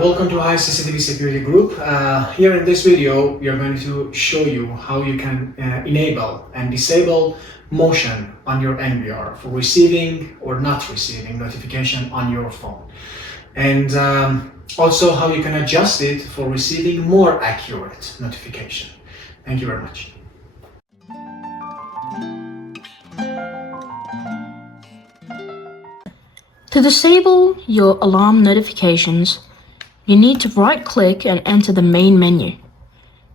Welcome to CCTV Security Group. Here in this video, we are going to show you how you can enable and disable motion on your NVR for receiving or not receiving notification on your phone. And also how you can adjust it for receiving more accurate notification. Thank you very much. To disable your alarm notifications, you need to right-click and enter the main menu.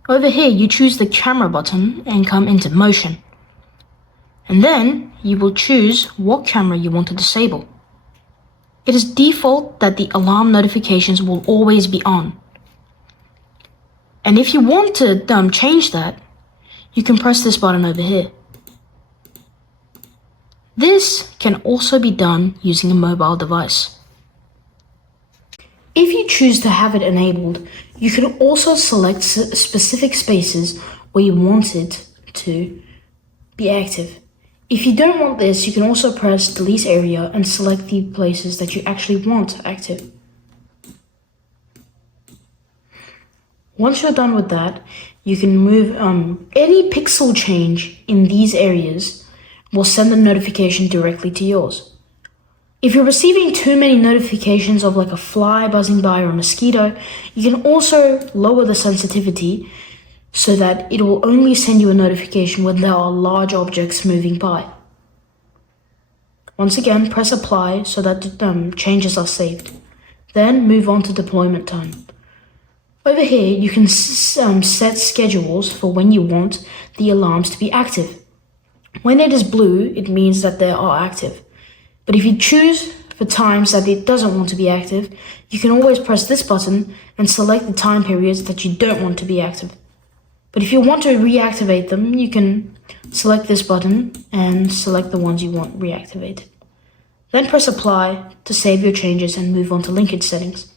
Over here, you choose the camera button and come into motion. And then you will choose what camera you want to disable. It is default that the alarm notifications will always be on. And if you want to change that, you can press this button over here. This can also be done using a mobile device. If you choose to have it enabled, you can also select specific spaces where you want it to be active. If you don't want this, you can also press delete area and select the places that you actually want active. Once you're done with that, you can move any pixel change in these areas will send a notification directly to yours. If you're receiving too many notifications of like a fly buzzing by or a mosquito, you can also lower the sensitivity so that it will only send you a notification when there are large objects moving by. Once again, press apply so that changes are saved. Then move on to deployment time. Over here, you can set schedules for when you want the alarms to be active. When it is blue, it means that they are active. But if you choose for times that it doesn't want to be active, you can always press this button and select the time periods that you don't want to be active. But if you want to reactivate them, you can select this button and select the ones you want reactivated. Then press apply to save your changes and move on to linkage settings.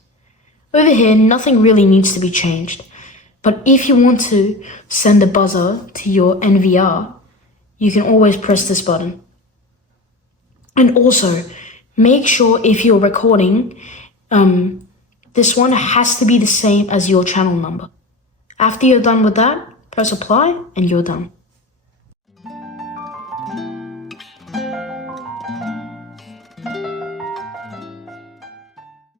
Over here, nothing really needs to be changed. But if you want to send a buzzer to your NVR, you can always press this button. And also, make sure if you're recording, this one has to be the same as your channel number. After you're done with that, press apply and you're done.